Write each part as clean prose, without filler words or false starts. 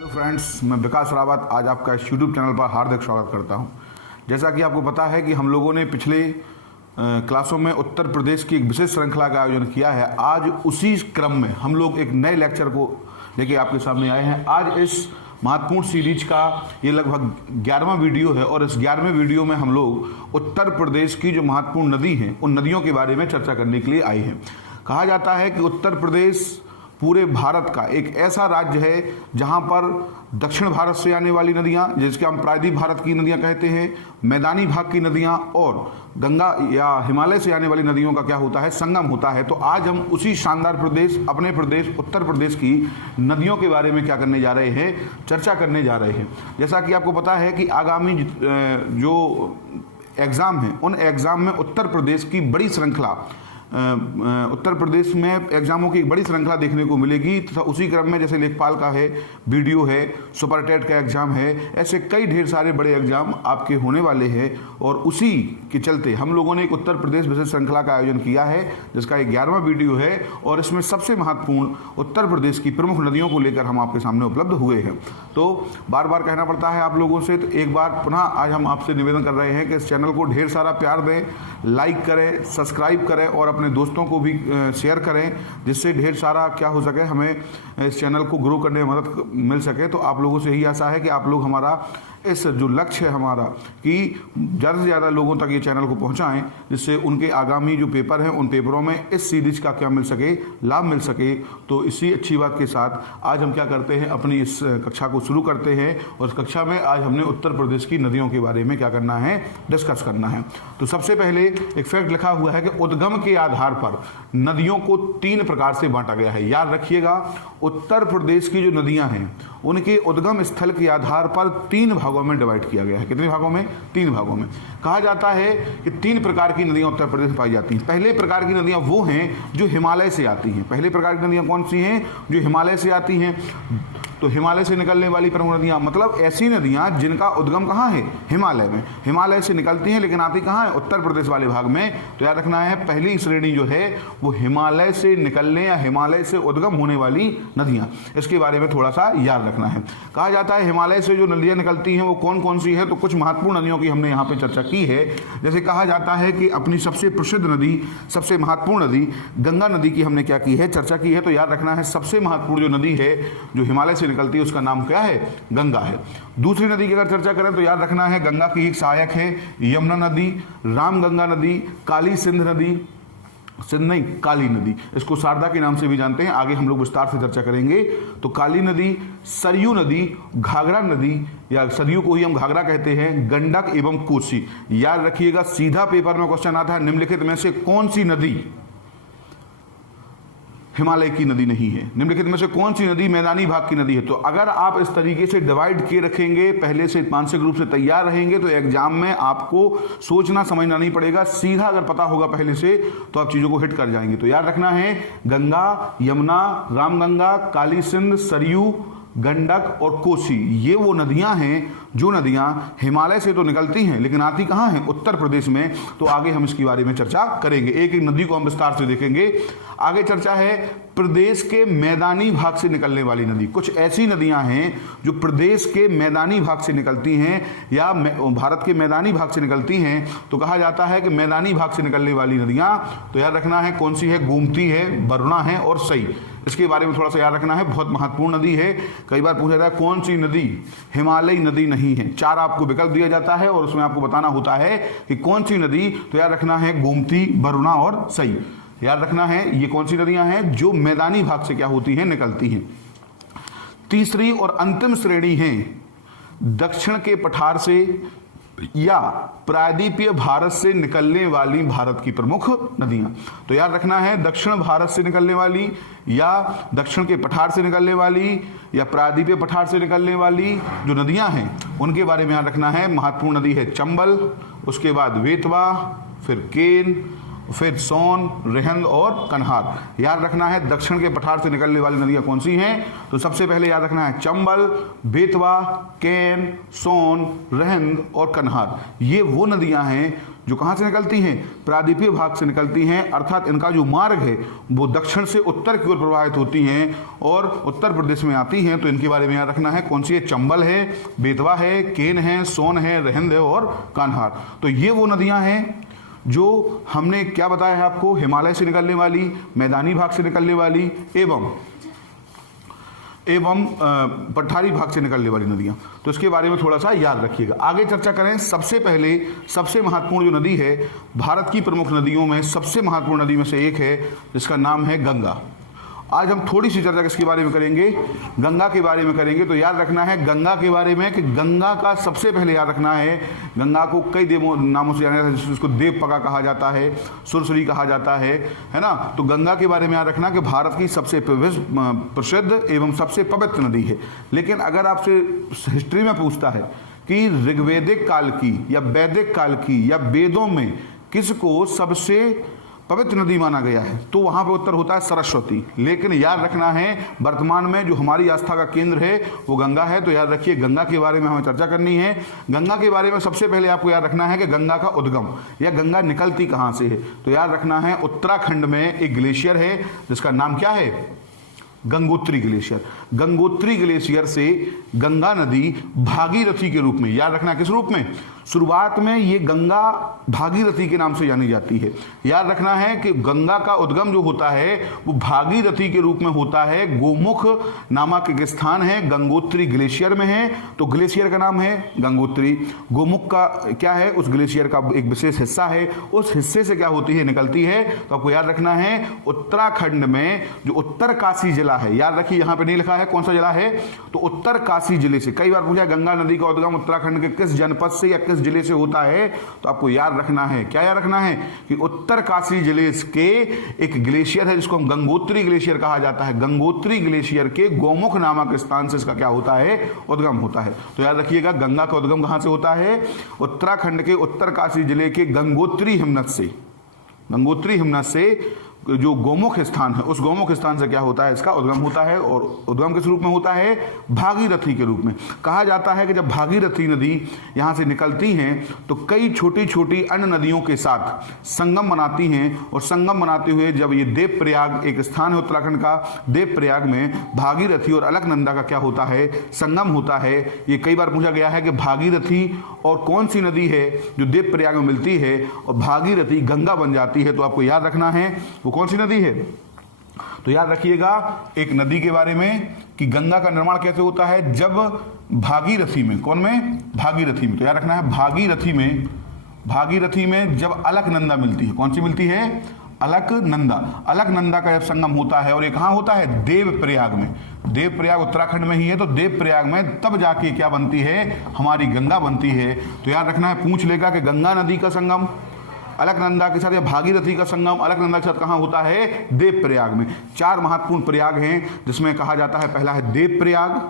Hello friends, मैं विकास रावत आज आपका इस यूट्यूब चैनल पर हार्दिक स्वागत करता हूं। जैसा कि आपको पता है कि हम लोगों ने पिछले क्लासों में उत्तर प्रदेश की एक विशेष श्रृंखला का आयोजन किया है। आज उसी क्रम में हम लोग एक नए लेक्चर को लेके आपके सामने आए हैं। आज इस महत्वपूर्ण सीरीज का ये लगभग 11वां वीडियो है और इस 11वें वीडियो में हम लोग उत्तर प्रदेश की जो महत्वपूर्ण नदी हैं उन नदियों के बारे में चर्चा करने के लिए आए हैं। कहा जाता है कि उत्तर प्रदेश पूरे भारत का एक ऐसा राज्य है जहां पर दक्षिण भारत से आने वाली नदियां, जिसके हम प्रायद्वीप भारत की नदियां कहते हैं, मैदानी भाग की नदियां और गंगा या हिमालय से आने वाली नदियों का क्या होता है, संगम होता है। तो आज हम उसी शानदार प्रदेश, अपने प्रदेश उत्तर प्रदेश की नदियों के बारे में क्या करने जा रहे हैं, चर्चा करने जा रहे हैं। जैसा कि आपको पता है कि आगामी जो एग्ज़ाम हैं उन एग्ज़ाम में उत्तर प्रदेश की बड़ी श्रृंखला, उत्तर प्रदेश में एग्जामों की एक बड़ी श्रृंखला देखने को मिलेगी तथा उसी क्रम में जैसे लेखपाल का है, बीडीओ है, सुपर टेट का एग्ज़ाम है, ऐसे कई ढेर सारे बड़े एग्जाम आपके होने वाले हैं। और उसी के चलते हम लोगों ने एक उत्तर प्रदेश विशेष श्रृंखला का आयोजन किया है जिसका 11वां वीडियो है और इसमें सबसे महत्वपूर्ण उत्तर प्रदेश की प्रमुख नदियों को लेकर हम आपके सामने उपलब्ध हुए हैं। तो बार बार कहना पड़ता है आप लोगों से, तो एक बार पुनः आज हम आपसे निवेदन कर रहे हैं कि इस चैनल को ढेर सारा प्यार दें, लाइक करें, सब्सक्राइब करें और अपने दोस्तों को भी शेयर करें, जिससे ढेर सारा क्या हो सके, हमें इस चैनल को ग्रो करने में मदद मिल सके। तो आप लोगों से यही आशा है कि आप लोग हमारा इस जो लक्ष्य है हमारा कि ज़्यादा से ज़्यादा लोगों तक ये चैनल को पहुंचाएं, जिससे उनके आगामी जो पेपर हैं उन पेपरों में इस सीरीज का क्या मिल सके, लाभ मिल सके। तो इसी अच्छी बात के साथ आज हम क्या करते हैं, अपनी इस कक्षा को शुरू करते हैं और इस कक्षा में आज हमने उत्तर प्रदेश की नदियों के बारे में क्या करना है, डिस्कस करना है। तो सबसे पहले एक फैक्ट लिखा हुआ है कि उद्गम के आधार पर नदियों को 3 प्रकार से बांटा गया है। याद रखिएगा, उत्तर प्रदेश की जो नदियाँ हैं उनके उद्गम स्थल के आधार पर 3 भागों में डिवाइड किया गया है। कितने भागों में? 3 भागों में। कहा जाता है कि 3 प्रकार की नदियां उत्तर प्रदेश में पाई जाती हैं। पहले प्रकार की नदियां वो हैं जो हिमालय से आती हैं। पहले प्रकार की नदियां कौन सी हैं? जो हिमालय से आती हैं। तो हिमालय से निकलने वाली प्रमुख नदियां, मतलब ऐसी नदियां जिनका उद्गम कहाँ है? हिमालय में। हिमालय से निकलती हैं लेकिन आती कहाँ है? उत्तर प्रदेश वाले भाग में। तो याद रखना है, पहली श्रेणी जो है वो हिमालय से निकलने या हिमालय से उद्गम होने वाली नदियां, इसके बारे में थोड़ा सा याद रखना है। कहा जाता है हिमालय से जो नदियां निकलती हैं वो कौन कौन सी है, तो कुछ महत्वपूर्ण नदियों की हमने यहाँ पे चर्चा की है। जैसे कहा जाता है कि अपनी सबसे प्रसिद्ध नदी, सबसे महत्वपूर्ण नदी गंगा नदी की हमने क्या की है, चर्चा की है। तो याद रखना है, सबसे महत्वपूर्ण जो नदी है जो हिमालय से निकलती है उसका नाम क्या है? गंगा है। दूसरी नदी की अगर चर्चा करें तो याद रखना है, गंगा की एक सहायक है यमुना नदी, रामगंगा नदी, काली सिंध नदी, सिंध नहीं काली नदी, इसको शारदा के नाम से भी जानते हैं, आगे हम लोग विस्तार से चर्चा करेंगे। तो काली नदी, सरयू नदी, घाघरा नदी या सरयू को ही हम घाघरा कहते हैं, गंडक एवं कोसी। याद रखिएगा, सीधा पेपर में क्वेश्चन आता है, निम्नलिखित में से कौन सी नदी हिमालय की नदी नहीं है? निम्नलिखित में से कौन सी नदी मैदानी भाग की नदी है? तो अगर आप इस तरीके से डिवाइड किए रखेंगे, पहले से मानसिक रूप से तैयार रहेंगे, तो एग्जाम में आपको सोचना समझना नहीं पड़ेगा, सीधा अगर पता होगा पहले से तो आप चीज़ों को हिट कर जाएंगे। तो याद रखना है, गंगा, यमुना, रामगंगा, काली सिंध, सरयू, गंडक और कोसी, ये वो नदियां हैं जो नदियां हिमालय से तो निकलती हैं लेकिन आती कहाँ हैं? उत्तर प्रदेश में। तो आगे हम इसके बारे में चर्चा करेंगे, एक एक नदी को हम विस्तार से देखेंगे। आगे चर्चा है प्रदेश के मैदानी भाग से निकलने वाली नदी। कुछ ऐसी नदियां हैं जो प्रदेश के मैदानी भाग से निकलती हैं या भारत के मैदानी भाग से निकलती हैं। तो कहा जाता है कि मैदानी भाग से निकलने वाली नदियां, तो याद रखना है कौन सी है? गोमती है, वरुणा है और सई। इसके बारे में थोड़ा सा याद रखना है, बहुत महत्वपूर्ण नदी है। कई बार पूछा जाता है कौन सी नदी हिमालयी नदी नहीं है, 4 आपको विकल्प दिया जाता है और उसमें आपको बताना होता है कि कौन सी नदी। तो याद रखना है गोमती, वरुणा और सई। याद रखना है ये कौन सी नदियां हैं जो मैदानी भाग से क्या होती हैं, निकलती हैं। तीसरी और अंतिम श्रेणी है दक्षिण के पठार से या प्रायद्वीपीय भारत से निकलने वाली भारत की प्रमुख नदियां। तो याद रखना है, दक्षिण भारत से निकलने वाली या दक्षिण के पठार से निकलने वाली या प्रायद्वीपीय पठार से निकलने वाली जो नदियां हैं उनके बारे में याद रखना है। महत्वपूर्ण नदी है चंबल, उसके बाद बेतवा, फिर केन, फिर सोन, रिहंद और कन्हार। याद रखना है दक्षिण के पठार से निकलने वाली नदियां कौन सी हैं? तो सबसे पहले याद रखना है चंबल, बेतवा, केन, सोन, रिहंद और कन्हार। ये वो नदियां हैं जो कहाँ से निकलती हैं, प्रादीपीय भाग से निकलती हैं, अर्थात इनका जो मार्ग है वो दक्षिण से उत्तर की ओर प्रवाहित होती हैं और उत्तर प्रदेश में आती हैं। तो इनके बारे में याद रखना है, कौन सी है, चंबल है, बेतवा है, केन है, सोन है, रिंद है और कान्हार। तो ये वो नदियाँ हैं जो हमने क्या बताया है आपको, हिमालय से निकलने वाली, मैदानी भाग से निकलने वाली एवं पठारी भाग से निकलने वाली नदियाँ। तो इसके बारे में थोड़ा सा याद रखिएगा। आगे चर्चा करें। सबसे पहले सबसे महत्वपूर्ण जो नदी है, भारत की प्रमुख नदियों में सबसे महत्वपूर्ण नदी में से एक है, जिसका नाम है गंगा। आज हम थोड़ी सी चर्चा किसके बारे में करेंगे, गंगा के बारे में करेंगे। तो याद रखना है गंगा के बारे में कि गंगा का सबसे पहले याद रखना है, गंगा को कई नामों से जाना जाता है, जिसको देवपगा कहा जाता है, सुरसरी कहा जाता है ना। तो गंगा के बारे में याद रखना कि भारत की सबसे प्रसिद्ध एवं सबसे पवित्र नदी है। लेकिन अगर आपसे हिस्ट्री में पूछता है कि ऋग्वैदिक काल की या वैदिक काल की या वेदों में किसको सबसे पवित्र नदी माना गया है, तो वहाँ पे उत्तर होता है सरस्वती। लेकिन याद रखना है वर्तमान में जो हमारी आस्था का केंद्र है वो गंगा है। तो याद रखिए गंगा के बारे में हमें चर्चा करनी है। गंगा के बारे में सबसे पहले आपको याद रखना है कि गंगा का उद्गम या गंगा निकलती कहाँ से है। तो याद रखना है उत्तराखंड में एक ग्लेशियर है जिसका नाम क्या है, गंगोत्री ग्लेशियर। गंगोत्री ग्लेशियर से गंगा नदी भागीरथी के रूप में, याद रखना किस रूप में, शुरुआत में ये गंगा भागीरथी के नाम से जानी जाती है। याद रखना है कि गंगा का उद्गम जो होता है वो भागीरथी के रूप में होता है। गोमुख नामक एक स्थान है, गंगोत्री ग्लेशियर में है। तो ग्लेशियर का नाम है गंगोत्री। गोमुख का क्या है, उस ग्लेशियर का एक विशेष हिस्सा है। उस हिस्से से क्या होती है, निकलती है। तो आपको याद रखना है उत्तराखंड में जो उत्तरकाशी जिला है, याद रखिए यहाँ पे नहीं लिखा है कौन सा जिला है, तो उत्तरकाशी जिले से। कई बार पूछा गंगा नदी का उद्गम उत्तराखंड के किस जनपद से या किस जिले से होता है, तो आपको याद रखना है, क्या याद रखना है कि उत्तरकाशी जिले के एक ग्लेशियर है जिसको हम गंगोत्री ग्लेशियर कहा जाता है। गंगोत्री ग्लेशियर के गोमुख नामक स्थान से इसका क्या होता है, उद्गम होता है। तो याद रखिएगा गंगा का उद्गम कहां से होता है, उत्तराखंड के उत्तरकाशी जिले के गंगोत्री हिमनद से। गंगोत्री हिमनद से जो गोमुख स्थान है, उस गोमुख स्थान से क्या होता है, इसका उद्गम होता है। और उद्गम किस रूप में होता है, भागीरथी के रूप में। कहा जाता है कि जब भागीरथी नदी यहाँ से निकलती हैं तो कई छोटी छोटी अन्य नदियों के साथ संगम बनाती हैं। और संगम बनाते हुए जब ये देवप्रयाग एक स्थान है उत्तराखंड का, देवप्रयाग में भागीरथी और अलकनंदा का क्या होता है, संगम होता है। ये कई बार पूछा गया है कि भागीरथी और कौन सी नदी है जो देवप्रयाग में मिलती है और भागीरथी गंगा बन जाती है। तो आपको याद रखना है वो कौन सी नदी है। तो याद रखिएगा एक नदी के बारे में कि गंगा का निर्माण कैसे होता है, जब भागीरथी में, कौन में, भागीरथी में। तो याद रखना है भागीरथी में जब अलकनंदा मिलती है, कौन सी मिलती है, अलकनंदा। अलकनंदा का जब संगम होता है और ये कहाँ होता है, देवप्रयाग में। देवप्रयाग उत्तराखंड में ही है। तो देवप्रयाग में तब जाके क्या बनती है, हमारी गंगा बनती है। तो याद रखना है, पूछ लेगा कि गंगा नदी का संगम अलकनंदा के साथ या भागीरथी का संगम अलकनंदा के साथ कहाँ होता है, देवप्रयाग में। 4 महत्वपूर्ण प्रयाग हैं जिसमें कहा जाता है, पहला है देवप्रयाग,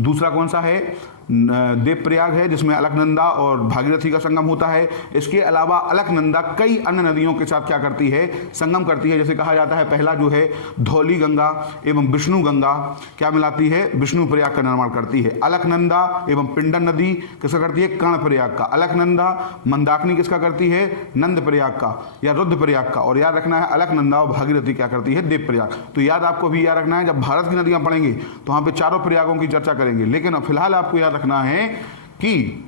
दूसरा कौन सा है, देवप्रयाग है जिसमें अलकनंदा और भागीरथी का संगम होता है। इसके अलावा अलकनंदा कई अन्य नदियों के साथ क्या करती है, संगम करती है। जैसे कहा जाता है पहला जो है धौली गंगा एवं विष्णु गंगा क्या मिलाती है, विष्णु प्रयाग का निर्माण करती है। अलकनंदा एवं पिंडन नदी किसका करती है, कर्ण प्रयाग का। अलकनंदा मंदाकिनी किसका करती है, नंद प्रयाग का या रुद्र प्रयाग का। और याद रखना है अलकनंदा और भागीरथी क्या करती है, देव प्रयाग। तो याद आपको भी याद रखना है, जब भारत की नदियां पढ़ेंगे तो वहां पे चारों प्रयागों की चर्चा करेंगे। लेकिन फिलहाल आपको याद रखना है कि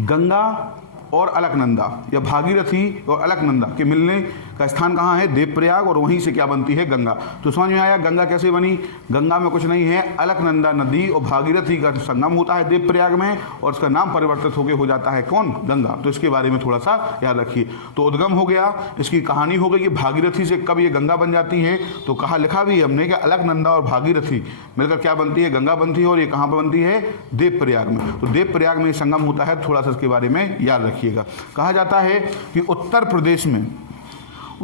गंगा और अलकनंदा या भागीरथी और अलकनंदा के मिलने का स्थान कहाँ है, देवप्रयाग, और वहीं से क्या बनती है, गंगा। तो समझ में आया गंगा कैसे बनी। गंगा में कुछ नहीं है, अलकनंदा नदी और भागीरथी का संगम होता है देवप्रयाग में और उसका नाम परिवर्तित होकर हो जाता है कौन, गंगा। तो इसके बारे में थोड़ा सा याद रखिए। तो उद्गम हो गया, इसकी कहानी हो गई कि भागीरथी से कब ये गंगा बन जाती है। तो कहा लिखा भी हमने कि अलकनंदा और भागीरथी मिलकर क्या बनती है, गंगा बनती है। और ये कहाँ पर बनती है, देवप्रयाग में। तो देवप्रयाग में संगम होता है, थोड़ा सा इसके बारे में याद रखिएगा। कहा जाता है कि उत्तर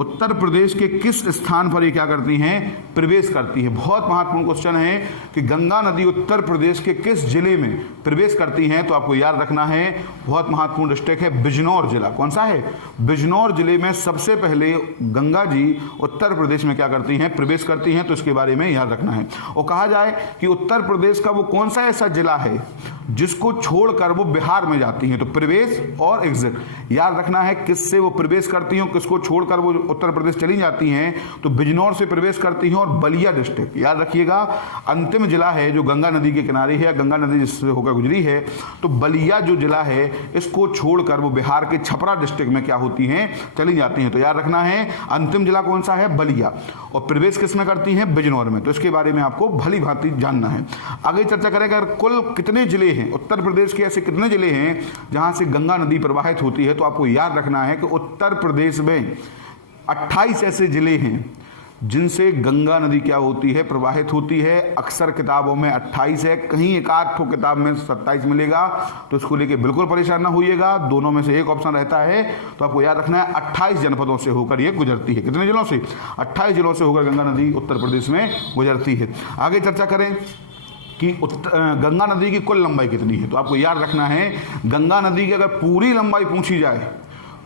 उत्तर प्रदेश के किस स्थान पर ये क्या करती हैं, प्रवेश करती है। बहुत महत्वपूर्ण क्वेश्चन है कि गंगा नदी उत्तर प्रदेश के किस जिले में प्रवेश करती हैं, तो आपको याद रखना है बहुत महत्वपूर्ण डिस्ट्रिक्ट है बिजनौर जिला। कौन सा है, बिजनौर जिले में सबसे पहले गंगा जी उत्तर प्रदेश में क्या करती हैं, प्रवेश करती हैं, तो इसके बारे में याद रखना है। और कहा जाए कि उत्तर प्रदेश का वो कौन सा ऐसा जिला है जिसको छोड़कर वो बिहार में जाती हैं, तो प्रवेश और एग्जिट याद रखना है, किससे वो प्रवेश करती हैं, किसको छोड़कर वो उत्तर प्रदेश चली जाती हैं, तो बिजनौर से प्रवेश करती हैं और बलिया डिस्ट्रिक्ट याद रखिएगा। अंतिम जिला है जो गंगा नदी के किनारे है, गंगा नदी जिससे होकर गुजरी है, तो बलिया जो जिला है इसको छोड़कर वो बिहार के छपरा डिस्ट्रिक्ट में क्या होती हैं, चली जाती हैं। तो याद रखना है अंतिम जिला कौन सा है, बलिया, और प्रवेश किस में करती हैं, बिजनौर में। तो इसके बारे में आपको भली भांति जानना है। आगे चर्चा करेंगे कुल कितने जिले हैं उत्तर प्रदेश के, ऐसे कितने जिले हैं जहां से गंगा नदी प्रवाहित होती है, तो आपको याद रखना है कि उत्तर प्रदेश में 28 ऐसे जिले हैं जिनसे गंगा नदी क्या होती है, प्रवाहित होती है। अक्सर किताबों में 28 है, कहीं एक आध ठो किताब में 27 मिलेगा, तो इसको लेके बिल्कुल परेशान ना होइएगा, दोनों में से एक ऑप्शन रहता है। तो आपको याद रखना है 28 जनपदों से होकर ये गुजरती है। कितने जिलों से, 28 जिलों से होकर गंगा नदी उत्तर प्रदेश में गुजरती है। आगे चर्चा करें कि गंगा नदी की कुल लंबाई कितनी है, तो आपको याद रखना है गंगा नदी की अगर पूरी लंबाई पूछी जाए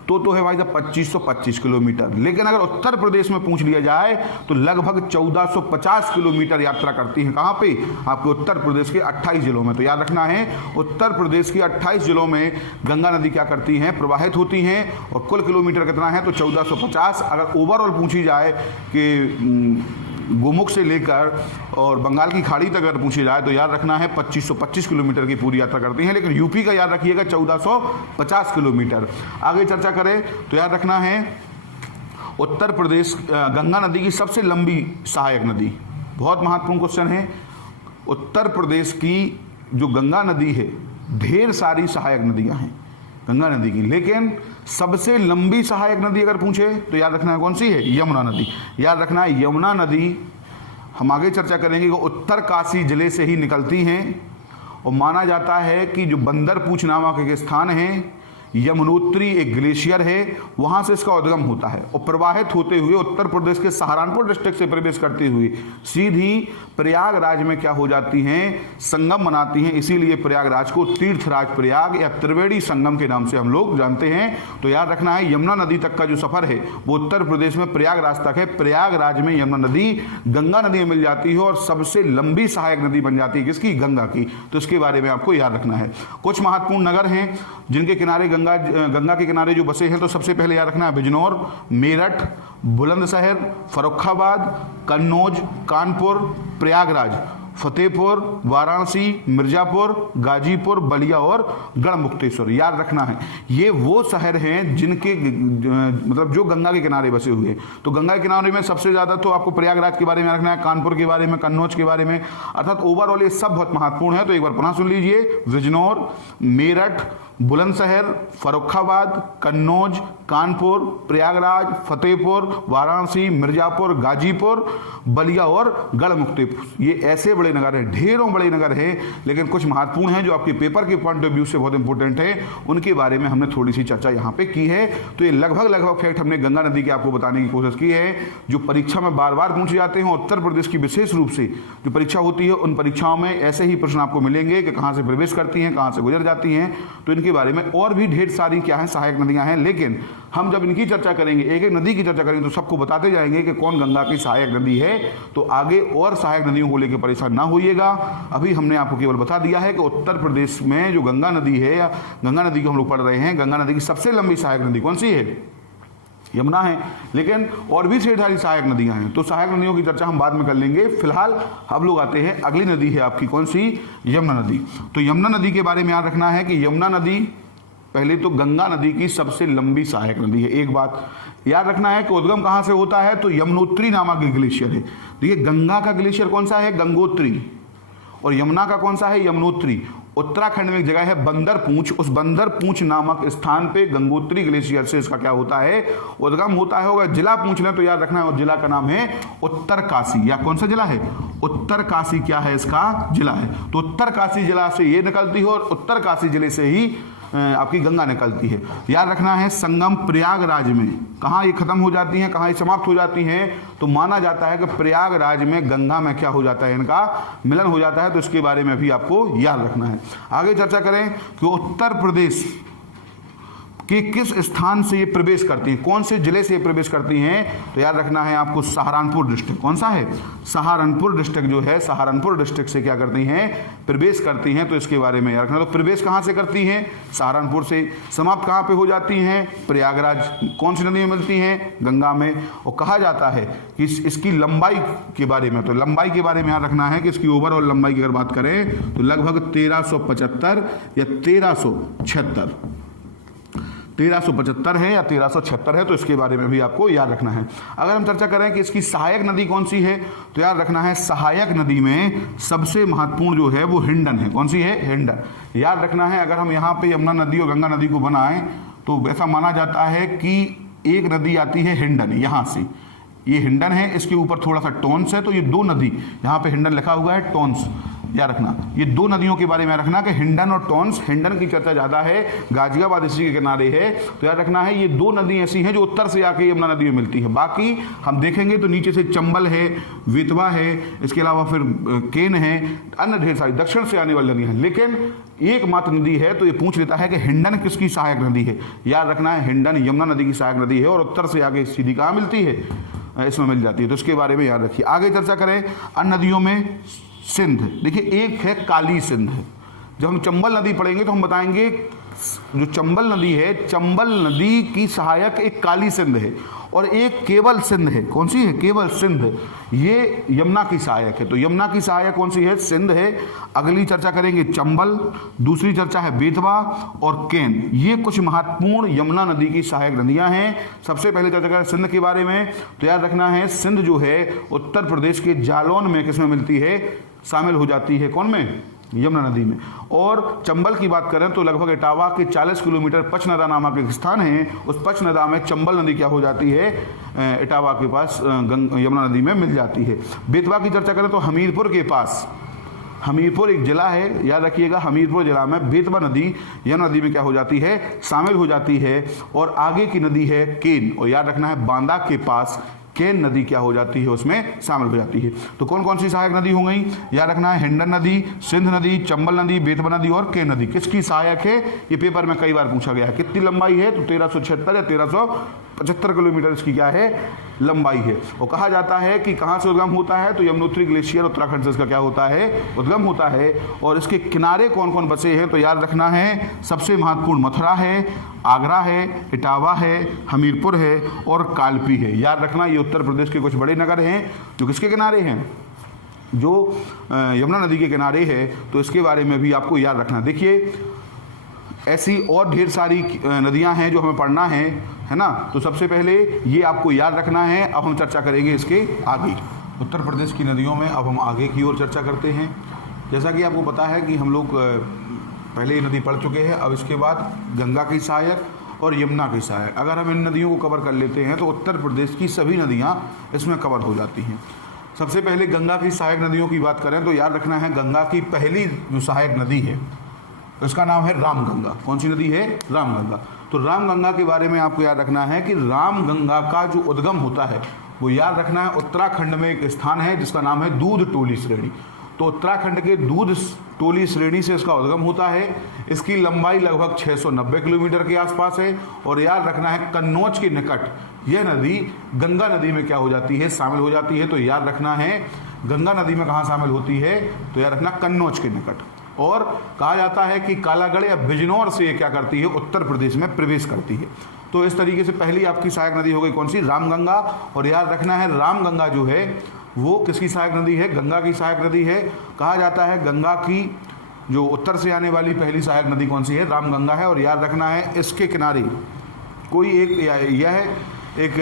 तो है भाई साहब 2525 किलोमीटर, लेकिन अगर उत्तर प्रदेश में पूछ लिया जाए तो लगभग 1450 किलोमीटर यात्रा करती है। कहाँ पे, आपके उत्तर प्रदेश के 28 जिलों में। तो याद रखना है उत्तर प्रदेश के 28 जिलों में गंगा नदी क्या करती हैं, प्रवाहित होती हैं, और कुल किलोमीटर कितना है, तो 1450। अगर ओवरऑल पूछी जाए कि गोमुख से लेकर और बंगाल की खाड़ी तक अगर पूछी जाए तो याद रखना है 2525 किलोमीटर की पूरी यात्रा करती हैं, लेकिन यूपी का याद रखिएगा 1450 किलोमीटर। आगे चर्चा करें तो याद रखना है उत्तर प्रदेश गंगा नदी की सबसे लंबी सहायक नदी, बहुत महत्वपूर्ण क्वेश्चन है। उत्तर प्रदेश की जो गंगा नदी है, ढेर सारी सहायक नदियाँ हैं गंगा नदी की, लेकिन सबसे लंबी सहायक नदी अगर पूछे तो याद रखना है कौन सी है, यमुना नदी। याद रखना है यमुना नदी, हम आगे चर्चा करेंगे कि उत्तर काशी जिले से ही निकलती हैं, और माना जाता है कि जो बंदरपूछ नामक एक स्थान है, यमुनोत्री एक ग्लेशियर है, वहाँ से इसका उद्गम होता है और प्रवाहित होते हुए उत्तर प्रदेश के सहारनपुर डिस्ट्रिक्ट से प्रवेश करते हुए सीधी प्रयागराज में क्या हो जाती हैं, संगम बनाती हैं। इसीलिए प्रयागराज को तीर्थराज प्रयाग या त्रिवेणी संगम के नाम से हम लोग जानते हैं। तो याद रखना है यमुना नदी तक का जो सफ़र है वो उत्तर प्रदेश में प्रयागराज तक है। प्रयागराज में यमुना नदी गंगा नदी में मिल जाती है और सबसे लंबी सहायक नदी बन जाती है, किसकी, गंगा की। तो इसके बारे में आपको याद रखना है। कुछ महत्वपूर्ण नगर हैं जिनके किनारे गंगा के किनारे जो बसे हैं, तो सबसे पहले याद रखना है बिजनौर, मेरठ, बुलंदशहर, फर्रुखाबाद, कन्नौज, कानपुर, प्रयागराज, फतेहपुर, वाराणसी, मिर्जापुर, गाजीपुर, बलिया और गढ़मुक्तेश्वर। याद रखना है ये वो शहर हैं जिनके मतलब जो गंगा के किनारे बसे हुए हैं। तो गंगा के किनारे में सबसे ज़्यादा तो आपको प्रयागराज के बारे में रखना है, कानपुर के बारे में, कन्नौज के बारे में, अर्थात ओवरऑल ये सब बहुत महत्वपूर्ण है। तो एक बार पुनः सुन लीजिए, बिजनौर, मेरठ, बुलंदशहर, फर्रुखाबाद, कन्नौज, कानपुर, प्रयागराज, फतेहपुर, वाराणसी, मिर्जापुर, गाजीपुर, बलिया और गढ़मुक्तेश्वर। ये ऐसे बड़े नगर हैं, ढेरों बड़े नगर हैं, लेकिन कुछ महत्वपूर्ण हैं जो आपके पेपर के पॉइंट ऑफ व्यू से बहुत इंपॉर्टेंट है, उनके बारे में हमने थोड़ी सी चर्चा यहाँ पे की है। तो ये लगभग फैक्ट हमने गंगा नदी के आपको बताने की कोशिश की है, जो परीक्षा में बार बार पूछे जाते हैं। उत्तर प्रदेश की विशेष रूप से जो परीक्षा होती है उन परीक्षाओं में ऐसे ही प्रश्न आपको मिलेंगे कि कहाँ से प्रवेश करती हैं, कहाँ से गुजर जाती हैं। तो इनके बारे में और भी ढेर सारी क्या है, सहायक नदियाँ हैं, लेकिन हम जब इनकी चर्चा करेंगे, एक एक नदी की चर्चा करेंगे, तो सबको बताते जाएंगे कि कौन गंगा की सहायक नदी है। तो आगे और सहायक नदियों को लेकर परेशान ना होइएगा। अभी हमने आपको केवल बता दिया है कि उत्तर प्रदेश में जो गंगा नदी है, या गंगा नदी को हम लोग पढ़ रहे हैं, गंगा नदी की सबसे लंबी सहायक नदी कौन सी है, यमुना है, लेकिन और भी ढेर सारी सहायक नदियां हैं। तो सहायक नदियों की चर्चा हम बाद में कर लेंगे। फिलहाल हम लोग आते हैं, अगली नदी है आपकी कौन सी, यमुना नदी। तो यमुना नदी के बारे में याद रखना है कि यमुना नदी पहले तो गंगा नदी की सबसे लंबी सहायक नदी है। एक बात याद रखना है कि उद्गम कहाँ से होता है, तो यमुनोत्री नामक एक ग्लेशियर है। देखिए गंगा का ग्लेशियर कौन सा है, गंगोत्री, और यमुना का कौन सा है, यमुनोत्री। उत्तराखंड में एक जगह है बंदरपूछ, उस बंदरपूछ नामक स्थान पे गंगोत्री ग्लेशियर से इसका क्या होता है, उद्गम होता है। होगा जिला पूछ लें तो याद रखना है, और जिला का नाम है उत्तरकाशी। या कौन सा जिला है, उत्तरकाशी क्या है इसका जिला है। तो उत्तरकाशी जिला से ये निकलती है और उत्तरकाशी जिले से ही आपकी गंगा निकलती है। याद रखना है संगम प्रयागराज में, कहाँ ये खत्म हो जाती हैं, कहाँ ये समाप्त हो जाती हैं, तो माना जाता है कि प्रयागराज में गंगा में क्या हो जाता है, इनका मिलन हो जाता है। तो इसके बारे में भी आपको याद रखना है। आगे चर्चा करें कि उत्तर प्रदेश कि किस स्थान से ये प्रवेश करती हैं, कौन से जिले से ये प्रवेश करती हैं, तो याद रखना है आपको सहारनपुर डिस्ट्रिक्ट। कौन सा है? सहारनपुर डिस्ट्रिक्ट जो है, सहारनपुर डिस्ट्रिक्ट से क्या करती हैं, प्रवेश करती हैं। तो इसके बारे में याद रखना। तो प्रवेश कहाँ से करती हैं? सहारनपुर से। समाप्त कहाँ पे हो जाती हैं? प्रयागराज। कौन सी नदी में मिलती हैं? गंगा में। और कहा जाता है कि इसकी लंबाई के बारे में, तो लंबाई के बारे में याद रखना है कि इसकी ओवरऑल लंबाई की अगर बात करें तो लगभग 1375 या 1375 है या 1376 है। तो इसके बारे में भी आपको याद रखना है। अगर हम चर्चा करें कि इसकी सहायक नदी कौन सी है, तो याद रखना है सहायक नदी में सबसे महत्वपूर्ण जो है वो हिंडन है। कौन सी है? हिंडन। याद रखना है अगर हम यहाँ पे यमुना नदी और गंगा नदी को बनाएं तो ऐसा माना जाता है कि एक नदी आती है हिंडन, यहाँ से ये हिंडन है, इसके ऊपर थोड़ा सा टोंस है, तो ये दो नदी, यहाँ पे हिंडन लिखा हुआ है, टोंस। याद रखना ये दो नदियों के बारे में रखना कि हिंडन और टोंस। हिंडन की चर्चा ज़्यादा है, गाजियाबाद इसी के किनारे है। तो याद रखना है ये दो नदी ऐसी हैं जो उत्तर से आके यमुना नदी में मिलती है। बाकी हम देखेंगे तो नीचे से चंबल है, वेतवा है, इसके अलावा फिर केन है, अन्य ढेर सारी दक्षिण से आने वाली नदियाँ हैं। लेकिन एकमात्र नदी है तो ये पूछ लेता है कि हिंडन किसकी सहायक नदी है। याद रखना है हिंडन यमुना नदी की सहायक नदी है और उत्तर से आगे सीधी कहाँ मिलती है, इसमें मिल जाती है। तो इसके बारे में याद रखिए। आगे चर्चा करें अन्य नदियों में सिंध। देखिए एक है काली सिंध। जब हम चंबल नदी पढ़ेंगे तो हम बताएंगे जो चंबल नदी है, चंबल नदी की सहायक एक काली सिंध है और एक केवल सिंध है। कौन सी है? केवल सिंध। ये यमुना की सहायक है। तो यमुना की सहायक कौन सी है? सिंध है। अगली चर्चा करेंगे चंबल, दूसरी चर्चा है बेतवा और केन। ये कुछ महत्वपूर्ण यमुना नदी की सहायक नदियां हैं। सबसे पहले चर्चा करें सिंध के बारे में, तो याद रखना है सिंध जो है उत्तर प्रदेश के जालौन में किसमें मिलती है, शामिल हो जाती है। कौन में? यमुना नदी में। और चंबल की बात करें तो लगभग इटावा के 40 किलोमीटर पचनदा नामक एक स्थान है, उस पचनदा में चंबल नदी क्या हो जाती है, इटावा के पास यमुना नदी में मिल जाती है। बेतवा की चर्चा करें तो हमीरपुर के पास, हमीरपुर एक जिला है, याद रखिएगा, हमीरपुर जिला में बेतवा नदी यमुना नदी में क्या हो जाती है, शामिल हो जाती है। और आगे की नदी है केन, और याद रखना है बांदा के पास केन नदी क्या हो जाती है, उसमें शामिल हो जाती है। तो कौन कौन सी सहायक नदी हो गई? याद रखना है हिंडन नदी, सिंध नदी, चंबल नदी, बेतवा नदी और केन नदी। किसकी सहायक है? ये पेपर में कई बार पूछा गया है। कितनी लंबाई है? तो 1376 या 1375 किलोमीटर इसकी क्या है, लंबाई है। और कहा जाता है कि कहाँ से उद्गम होता है, तो यमुनोत्री ग्लेशियर उत्तराखंड से इसका क्या होता है, उद्गम होता है। और इसके किनारे कौन कौन बसे हैं, तो याद रखना है सबसे महत्वपूर्ण मथुरा है, आगरा है, इटावा है, हमीरपुर है और कालपी है। याद रखना ये उत्तर प्रदेश के कुछ बड़े नगर हैं जो किसके किनारे हैं, जो यमुना नदी के किनारे है। तो इसके बारे में भी आपको याद रखना। देखिए ऐसी और ढेर सारी नदियां हैं जो हमें पढ़ना है ना। तो सबसे पहले ये आपको याद रखना है। अब हम चर्चा करेंगे इसके आगे। उत्तर प्रदेश की नदियों में अब हम आगे की ओर चर्चा करते हैं। जैसा कि आपको पता है कि हम लोग पहले नदी पढ़ चुके हैं, अब इसके बाद गंगा की सहायक और यमुना की सहायक। अगर हम इन नदियों को कवर कर लेते हैं तो उत्तर प्रदेश की सभी नदियाँ इसमें कवर हो जाती हैं। सबसे पहले गंगा की सहायक नदियों की बात करें तो याद रखना है गंगा की पहली जो सहायक नदी है उसका नाम है रामगंगा। कौन सी नदी है? रामगंगा। तो रामगंगा के बारे में आपको याद रखना है कि रामगंगा का जो उद्गम होता है वो याद रखना है उत्तराखंड में एक स्थान है जिसका नाम है दूध टोली श्रेणी। तो उत्तराखंड के दूध टोली श्रेणी से इसका उद्गम होता है। इसकी लंबाई लगभग 690 किलोमीटर के आसपास है। और याद रखना है कन्नौज के निकट यह नदी गंगा नदी में क्या हो जाती है, शामिल हो जाती है। तो याद रखना है गंगा नदी में कहाँ शामिल होती है, तो याद रखना कन्नौज के निकट। और कहा जाता है कि कालागढ़ या बिजनौर से ये क्या करती है, उत्तर प्रदेश में प्रवेश करती है। तो इस तरीके से पहली आपकी सहायक नदी हो गई कौन सी? रामगंगा। और याद रखना है रामगंगा जो है वो किसकी सहायक नदी है? गंगा की सहायक नदी है। कहा जाता है गंगा की जो उत्तर से आने वाली पहली सहायक नदी कौन सी है? रामगंगा है। और याद रखना है इसके किनारे कोई एक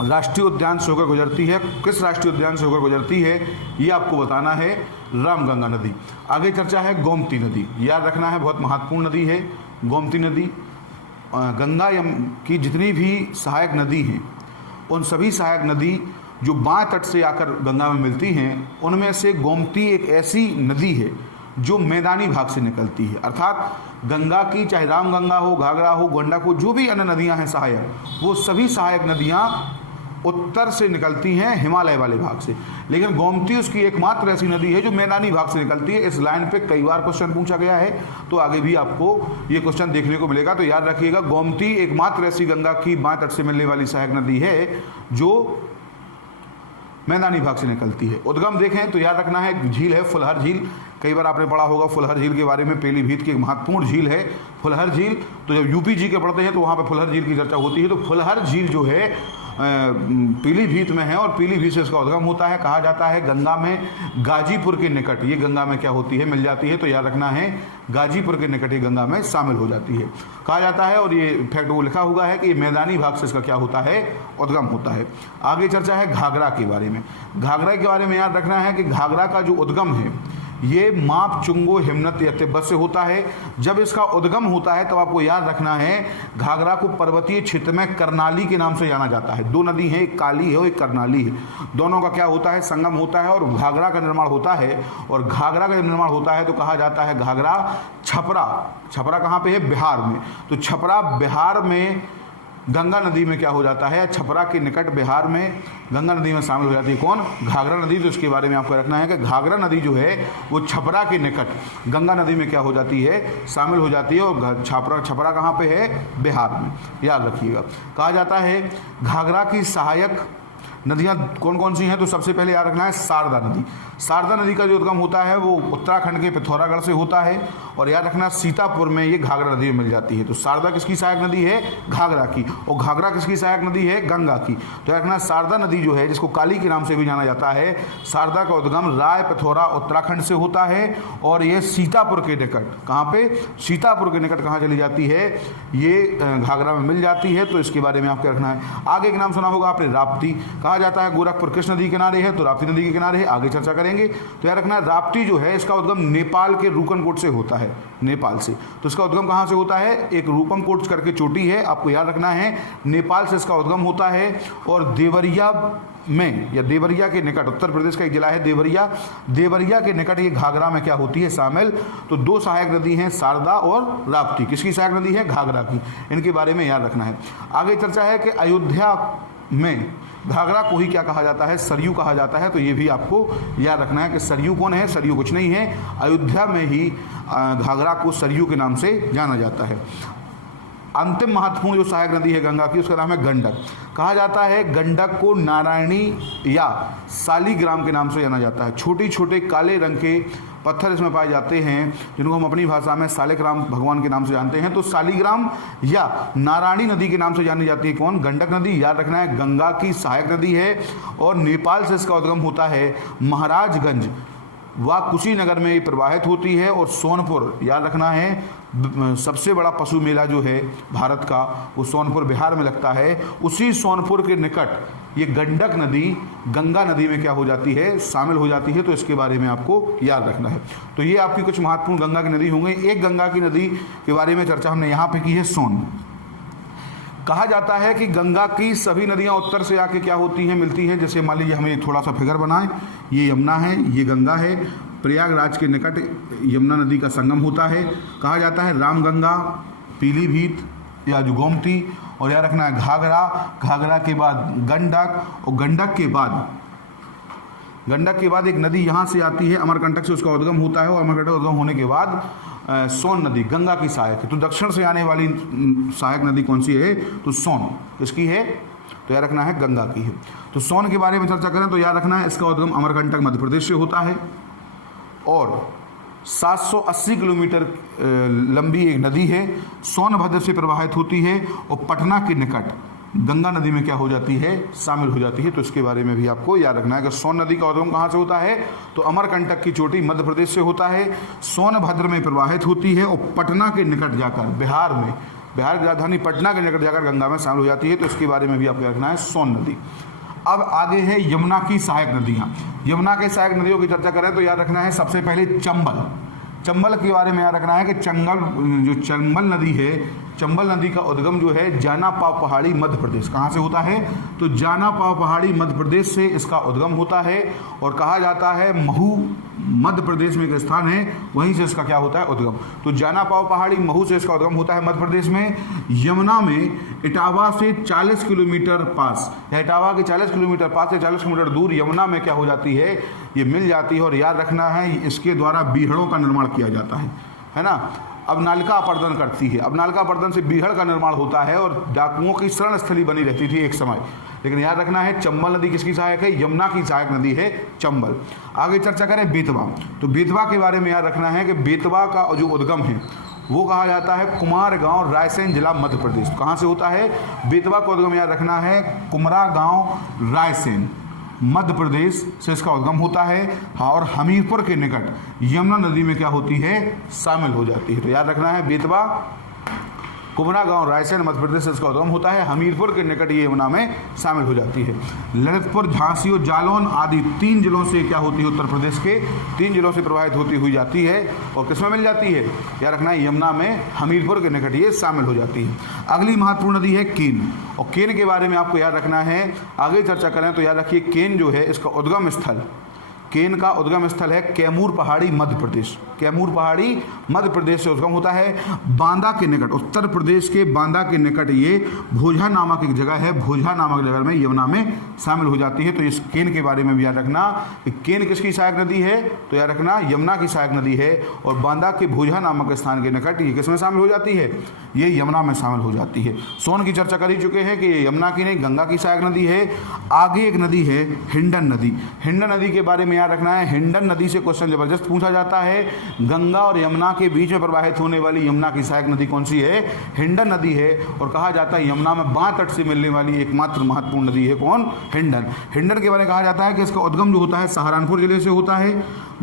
राष्ट्रीय उद्यान से होकर गुजरती है। किस राष्ट्रीय उद्यान से होकर गुजरती है ये आपको बताना है, रामगंगा नदी। आगे चर्चा है गोमती नदी। याद रखना है बहुत महत्वपूर्ण नदी है गोमती नदी। गंगा की जितनी भी सहायक नदी हैं उन सभी सहायक नदी जो बाएं तट से आकर गंगा में मिलती हैं उनमें से गोमती एक ऐसी नदी है जो मैदानी भाग से निकलती है। अर्थात गंगा की, चाहे रामगंगा हो, घाघरा हो, गंडक हो, जो भी अन्य नदियां हैं सहायक, वो सभी सहायक नदियां उत्तर से निकलती हैं हिमालय वाले भाग से। लेकिन गोमती उसकी एकमात्र ऐसी नदी है जो मैदानी भाग से निकलती है। इस लाइन पे कई बार क्वेश्चन पूछा गया है, तो आगे भी आपको ये क्वेश्चन देखने को मिलेगा। तो याद रखिएगा, गोमती एकमात्र ऐसी गंगा की बाएं तट से मिलने वाली सहायक नदी है जो मैदानी भाग से निकलती है। उद्गम देखें तो याद रखना है, झील है फुलहर झील। कई बार आपने पढ़ा होगा फुलहर झील के बारे में। पीलीभीत की एक महत्वपूर्ण झील है फुलहर झील। तो जब यूपी जी के पढ़ते हैं तो वहाँ पे फुलहर झील की चर्चा होती है। तो फुलहर झील जो है पीलीभीत में है और पीलीभीत से इसका उद्गम होता है। कहा जाता है गंगा में गाजीपुर के निकट ये गंगा में क्या होती है, मिल जाती है। तो याद रखना है गाजीपुर के निकट ये गंगा में शामिल हो जाती है, कहा जाता है। और ये फैक्ट वो लिखा हुआ है कि मैदानी भाग से इसका क्या होता है, उद्गम होता है। आगे चर्चा है घाघरा के बारे में। घाघरा के बारे में याद रखना है कि घाघरा का जो उद्गम है ये माप चुंगो हिमनत या तिब्बत से होता है। जब इसका उद्गम होता है तब आपको याद रखना है घाघरा को पर्वतीय क्षेत्र में करनाली के नाम से जाना जाता है। दो नदी हैं, एक काली है और एक करनाली है। दोनों का क्या होता है, संगम होता है और घाघरा का निर्माण होता है। और घाघरा का निर्माण होता है तो कहा जाता है घाघरा छपरा। छपरा कहाँ पे है, बिहार में। तो छपरा बिहार में गंगा नदी में क्या हो जाता है, छपरा के निकट बिहार में गंगा नदी में शामिल हो जाती है। कौन, घाघरा नदी। तो इसके बारे में आपको रखना है कि घाघरा नदी जो है वो छपरा के निकट गंगा नदी में क्या हो जाती है, शामिल हो जाती है। और छपरा कहाँ पे है, बिहार में, याद रखिएगा। कहा जाता है घाघरा की सहायक नदियाँ कौन कौन सी हैं, तो सबसे पहले याद रखना है शारदा नदी। शारदा नदी का जो उद्गम होता है वो उत्तराखंड के पिथौरागढ़ से होता है। और याद रखना सीतापुर में ये घाघरा नदी में मिल जाती है। तो शारदा किसकी सहायक नदी है, घाघरा की। और घाघरा किसकी सहायक नदी है, गंगा की। तो याद रखना शारदा नदी जो है जिसको काली के नाम से भी जाना जाता है, शारदा का उद्गम राय पिथौरा उत्तराखंड से होता है। और ये सीतापुर के निकट, कहाँ पे, सीतापुर के निकट कहाँ चली जाती है, ये घाघरा में मिल जाती है। तो इसके बारे में आपको रखना है। आगे एक नाम सुना होगा आपने राप्ती। कहा जाता है गोरखपुर कृष्ण नदी किनारे है, तो राप्ती नदी के किनारे है, आगे चर्चा करेंगे। तो याद रखना राप्ती जो है इसका उद्गम नेपाल के रूकनकोट से होता है, नेपाल से। तो इसका उद्गम कहाँ से होता है, एक रूपमकोट करके चोटी है, आपको याद रखना है नेपाल से इसका उद्गम होता है। और देवरिया में या देवरिया के निकट, उत्तर प्रदेश का एक जिला है देवरिया, देवरिया के निकट ये घाघरा में क्या होती है, शामिल। तो दो सहायक नदी हैं शारदा और राप्ती। किसकी सहायक नदी है, घाघरा की। इनके बारे में याद रखना है। आगे चर्चा है कि अयोध्या में घाघरा को ही क्या कहा जाता है, सरयू कहा जाता है। तो ये भी आपको याद रखना है कि सरयू कौन है, सरयू कुछ नहीं है, अयोध्या में ही घाघरा को सरयू के नाम से जाना जाता है। अंतिम महत्वपूर्ण जो सहायक नदी है गंगा की, उसका नाम है गंडक। कहा जाता है गंडक को नारायणी या सालीग्राम के नाम से जाना जाता है। छोटे छोटे काले रंग के पत्थर इसमें पाए जाते हैं जिनको हम अपनी भाषा में सालिग्राम भगवान के नाम से जानते हैं। तो सालीग्राम या नारायणी नदी के नाम से जानी जाती है कौन, गंडक नदी। याद रखना है गंगा की सहायक नदी है और नेपाल से इसका उद्गम होता है। महाराजगंज व कुशीनगर में ये प्रवाहित होती है। और सोनपुर, याद रखना है सबसे बड़ा पशु मेला जो है भारत का वो सोनपुर बिहार में लगता है। उसी सोनपुर के निकट ये गंडक नदी गंगा नदी में क्या हो जाती है, शामिल हो जाती है। तो इसके बारे में आपको याद रखना है। तो ये आपकी कुछ महत्वपूर्ण गंगा की नदी होंगे। एक गंगा की नदी के बारे में चर्चा हमने यहाँ पे की है, सोन। कहा जाता है कि गंगा की सभी नदियाँ उत्तर से आके क्या होती हैं, मिलती हैं। जैसे मान लीजिए हमें थोड़ा सा फिगर बनाएं, ये यमुना है, ये गंगा है, प्रयागराज के निकट यमुना नदी का संगम होता है। कहा जाता है रामगंगा, पीलीभीत या जो गोमती, और याद रखना है घाघरा, घाघरा के बाद गंडक, और गंडक के बाद एक नदी यहाँ से आती है अमरकंटक से, उसका उद्गम होता है। और अमरकंटक उद्गम होने के बाद सोन नदी गंगा की सहायक है। तो दक्षिण से आने वाली सहायक नदी कौन सी है, तो सोन किसकी है, तो याद रखना है गंगा की है। तो सोन के बारे में चर्चा करें तो याद रखना है इसका उद्गम अमरकंटक मध्य प्रदेश से होता है। और 780 किलोमीटर लंबी एक नदी है, सोनभद्र से प्रवाहित होती है और पटना के निकट गंगा नदी में क्या हो जाती है, शामिल हो जाती है। तो इसके बारे में भी आपको याद रखना है कि सोन नदी का उद्गम कहाँ से होता है, तो अमरकंटक की चोटी मध्य प्रदेश से होता है, सोनभद्र में प्रवाहित होती है और पटना के निकट जाकर बिहार की राजधानी पटना के निकट जाकर गंगा में शामिल हो जाती है। तो इसके बारे में भी आपको रखना है, सोन नदी। अब आगे है यमुना की सहायक नदियाँ। यमुना के सहायक नदियों की चर्चा करें तो याद रखना है सबसे पहले चंबल के बारे में याद रखना है कि चंबल नदी है चंबल नदी का उद्गम जो है जानापाव पहाड़ी मध्य प्रदेश, कहाँ से होता है? तो जानापाव पहाड़ी मध्य प्रदेश से इसका उद्गम होता है और कहा जाता है महू मध्य प्रदेश में एक स्थान है, वहीं से इसका क्या होता है? उद्गम। तो जानापाव पहाड़ी महू से इसका उद्गम होता है मध्य प्रदेश में। यमुना में इटावा से 40 किलोमीटर पास, या इटावा के 40 किलोमीटर पास से 40 किलोमीटर दूर यमुना में क्या हो जाती है? ये मिल जाती है। और याद रखना है इसके द्वारा बीहड़ों का निर्माण किया जाता है ना। अब नालिका अपर्दन करती है, अब नालिका अपर्दन से बीहड़ का निर्माण होता है और डाकुओं की शरण स्थली बनी रहती थी एक समय। लेकिन याद रखना है चंबल नदी किसकी सहायक है? यमुना की सहायक नदी है चंबल। आगे चर्चा करें बेतवा। तो बेतवा के बारे में याद रखना है कि बेतवा का जो उद्गम है वो कहा जाता है कुमार गांव, रायसेन जिला, मध्य प्रदेश। कहाँ से होता है? बेतवा का उद्गम याद रखना है कुमरा गांव, रायसेन, मध्य प्रदेश से इसका उद्गम होता है। हाँ, और हमीरपुर के निकट यमुना नदी में क्या होती है? शामिल हो जाती है। तो याद रखना है बेतवा कुमरा गांव, रायसेन, मध्य प्रदेश से इसका उद्गम होता है। हमीरपुर के निकट ये यमुना में शामिल हो जाती है। ललितपुर, झांसी और जालौन आदि 3 जिलों से क्या होती है? उत्तर प्रदेश के 3 जिलों से प्रवाहित होती हुई जाती है। और किसमें मिल जाती है? याद रखना है यमुना में, हमीरपुर के निकट ये शामिल हो जाती है। अगली महत्वपूर्ण नदी है केन। और केन के बारे में आपको याद रखना है, आगे चर्चा करें तो याद रखिए केन जो है इसका उद्गम स्थल, केन का उद्गम स्थल है कैमूर पहाड़ी मध्य प्रदेश। कैमूर पहाड़ी मध्य प्रदेश से उद्गम होता है। बांदा के निकट, उत्तर प्रदेश के बांदा के निकट ये भोजा नामक एक जगह है, भोजा नामक जगह में यमुना में शामिल हो जाती है। तो इस केन के बारे में भी याद रखना कि केन किसकी सहायक नदी है? तो याद रखना यमुना की सहायक नदी है। और बांदा के भोजा नामक स्थान के निकट ये किसमें शामिल हो जाती है? ये यमुना में शामिल हो जाती है। सोन की चर्चा कर ही चुके हैं कि ये यमुना की नहीं, गंगा की सहायक नदी है। आगे एक नदी है हिंडन नदी। हिंडन नदी के बारे में याद रखना है, हिंडन नदी से क्वेश्चन जबरदस्त पूछा जाता है। गंगा और यमुना के बीच में प्रवाहित होने वाली यमुना की सहायक नदी कौन सी है? हिंडन नदी है। और कहा जाता है यमुना में बाएं तट से मिलने वाली एकमात्र महत्वपूर्ण नदी है कौन? हिंडन। हिंडन के बारे में कहा जाता है कि इसका उद्गम जो होता है सहारनपुर जिले से होता है।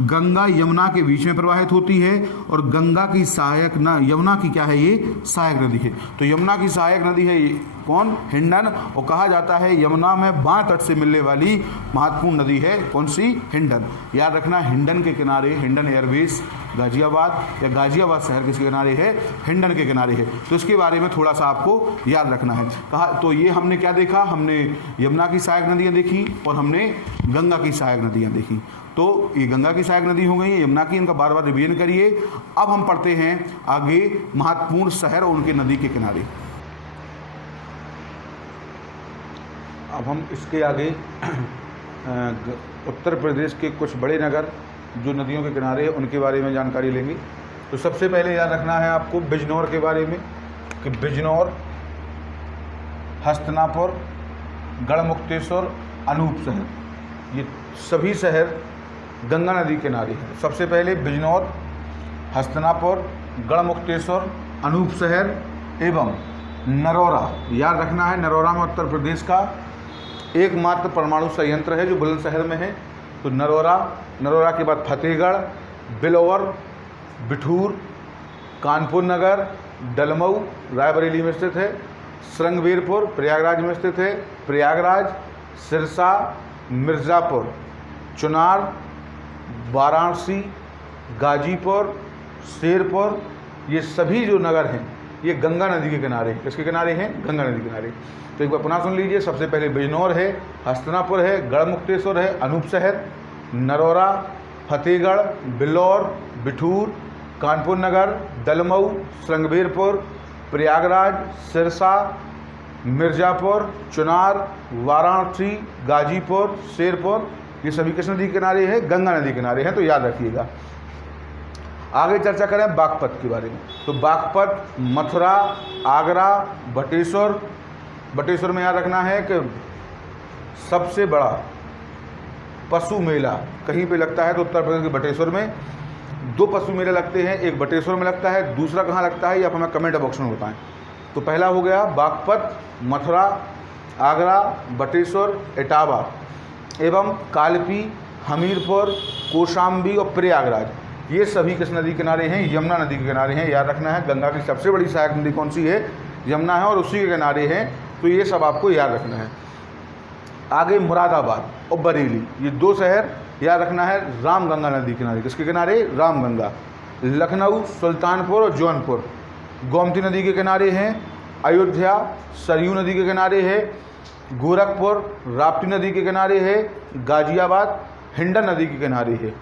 गंगा यमुना के बीच में प्रवाहित होती है और गंगा की सहायक यमुना की क्या है? ये सहायक नदी है। तो यमुना की सहायक नदी है कौन? हिंडन। और कहा जाता है यमुना में बाएं तट से मिलने वाली महत्वपूर्ण नदी है कौन सी? हिंडन। याद रखना हिंडन के किनारे, हिंडन एयरबेस गाजियाबाद या गाजियाबाद शहर किसके किनारे है? हिंडन के किनारे है। तो इसके बारे में थोड़ा सा आपको याद रखना है। कहा तो ये हमने क्या देखा? हमने यमुना की सहायक नदियाँ देखी और हमने गंगा की सहायक नदियाँ देखी। तो ये गंगा की सहायक नदी हो गई, यमुना की, इनका बार बार रिवीजन करिए। अब हम पढ़ते हैं आगे महत्वपूर्ण शहर और उनके नदी के किनारे। अब हम इसके आगे उत्तर प्रदेश के कुछ बड़े नगर जो नदियों के किनारे हैं उनके बारे में जानकारी लेंगे। तो सबसे पहले याद रखना है आपको बिजनौर के बारे में कि बिजनौर, हस्तिनापुर, गढ़मुक्तेश्वर, अनूप शहर, ये सभी शहर गंगा नदी के किनारे हैं। सबसे पहले बिजनौर, हस्तिनापुर, गढ़मुक्तेश्वर, अनूप शहर एवं नरौरा। याद रखना है नरौरा में उत्तर प्रदेश का एकमात्र परमाणु संयंत्र है जो बुलंदशहर में है। तो नरौरा, नरौरा के बाद फतेहगढ़, बिलौर, बिठूर, कानपुर नगर, डलमऊ रायबरेली में स्थित है, श्रृंगवीरपुर प्रयागराज में स्थित है, प्रयागराज, सिरसा, मिर्ज़ापुर, चुनार, वाराणसी, गाजीपुर, शेरपुर, ये सभी जो नगर हैं ये गंगा नदी के किनारे हैं। किसके किनारे हैं? गंगा नदी के किनारे। तो एक बार पुनः सुन लीजिए। सबसे पहले बिजनौर है, हस्तिनापुर है, गढ़मुक्तेश्वर है, अनूप शहर, नरौरा, फतेहगढ़, बिलौर, बिठूर, कानपुर नगर, दलमऊ, श्रृंगवीरपुर, प्रयागराज, सिरसा, मिर्ज़ापुर, चुनार, वाराणसी, गाजीपुर, शेरपुर, ये सभी किस नदी के किनारे हैं? गंगा नदी के किनारे हैं। तो याद रखिएगा। आगे चर्चा करें बागपत के बारे में। तो बागपत, मथुरा, आगरा, बटेश्वर। बटेश्वर में याद रखना है कि सबसे बड़ा पशु मेला कहीं पे लगता है तो उत्तर प्रदेश के बटेश्वर में 2 पशु मेले लगते हैं। एक बटेश्वर में लगता है, दूसरा कहाँ लगता है ये आप हमें कमेंट बॉक्स में बताएं। तो पहला हो गया बागपत, मथुरा, आगरा, बटेश्वर, इटावा एवं कालपी, हमीरपुर, कौशाम्बी और प्रयागराज, ये सभी किस नदी किनारे हैं? यमुना नदी के किनारे हैं। याद रखना है गंगा की सबसे बड़ी सहायक नदी कौन सी है? यमुना है और उसी के किनारे हैं। तो ये सब आपको याद रखना है। आगे मुरादाबाद और बरेली, ये 2 शहर याद रखना है रामगंगा नदी किनारे। किसके किनारे? रामगंगा। लखनऊ, सुल्तानपुर और जौनपुर, गोमती नदी के किनारे है, अयोध्या सरयू नदी के किनारे है, गोरखपुर राप्ती नदी के किनारे है, गाजियाबाद हिंडन नदी के किनारे है।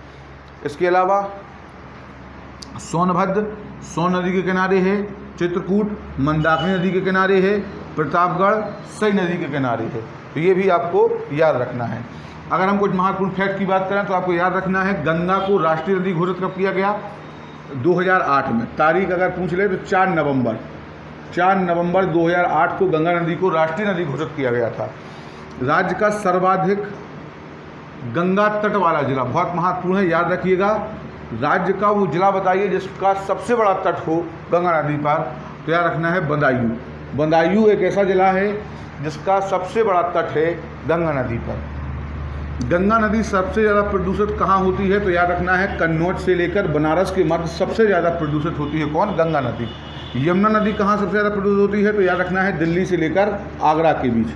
इसके अलावा सोनभद्र सोन नदी के किनारे है, चित्रकूट मंदाकिनी नदी के किनारे है, प्रतापगढ़ सई नदी के किनारे है। तो ये भी आपको याद रखना है। अगर हम कुछ महत्वपूर्ण फैक्ट की बात करें तो आपको याद रखना है गंगा को राष्ट्रीय नदी घोषित कब किया गया? 2008 में। तारीख अगर पूछ ले तो 4 नवंबर 2008 को गंगा नदी को राष्ट्रीय नदी घोषित किया गया था। राज्य का सर्वाधिक गंगा तट वाला जिला, बहुत महत्वपूर्ण है, याद रखिएगा। राज्य का वो जिला बताइए जिसका सबसे बड़ा तट हो गंगा नदी पर, तो याद रखना है बदायूं। बदायूं एक ऐसा जिला है जिसका सबसे बड़ा तट है गंगा नदी पर। गंगा नदी सबसे ज़्यादा प्रदूषित कहाँ होती है? तो याद रखना है कन्नौज से लेकर बनारस के मध्य सबसे ज़्यादा प्रदूषित होती है कौन? गंगा नदी। यमुना नदी कहाँ सबसे ज़्यादा प्रदूषित होती है? तो याद रखना है दिल्ली से लेकर आगरा के बीच।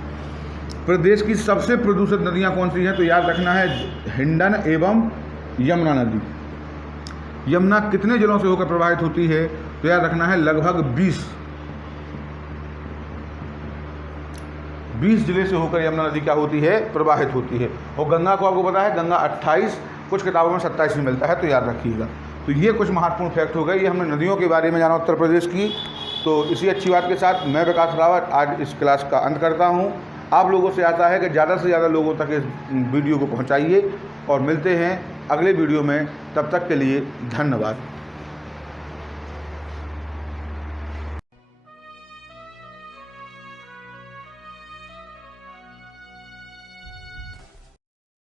प्रदेश की सबसे प्रदूषित नदियाँ कौन सी हैं? तो याद रखना है हिंडन एवं यमुना नदी। यमुना कितने जिलों से होकर प्रवाहित होती है? तो याद रखना है लगभग 20 जिले से होकर यमुना नदी क्या होती है? प्रवाहित होती है। और गंगा को आपको पता है गंगा 28, कुछ किताबों में 27 में मिलता है, तो याद रखिएगा। तो ये कुछ महत्वपूर्ण फैक्ट हो गए। ये हमने नदियों के बारे में जाना उत्तर प्रदेश की। तो इसी अच्छी बात के साथ मैं विकास रावत आज इस क्लास का अंत करता हूँ। आप लोगों से आता है कि ज़्यादा से ज़्यादा लोगों तक इस वीडियो को पहुँचाइए और मिलते हैं अगले वीडियो में। तब तक के लिए धन्यवाद।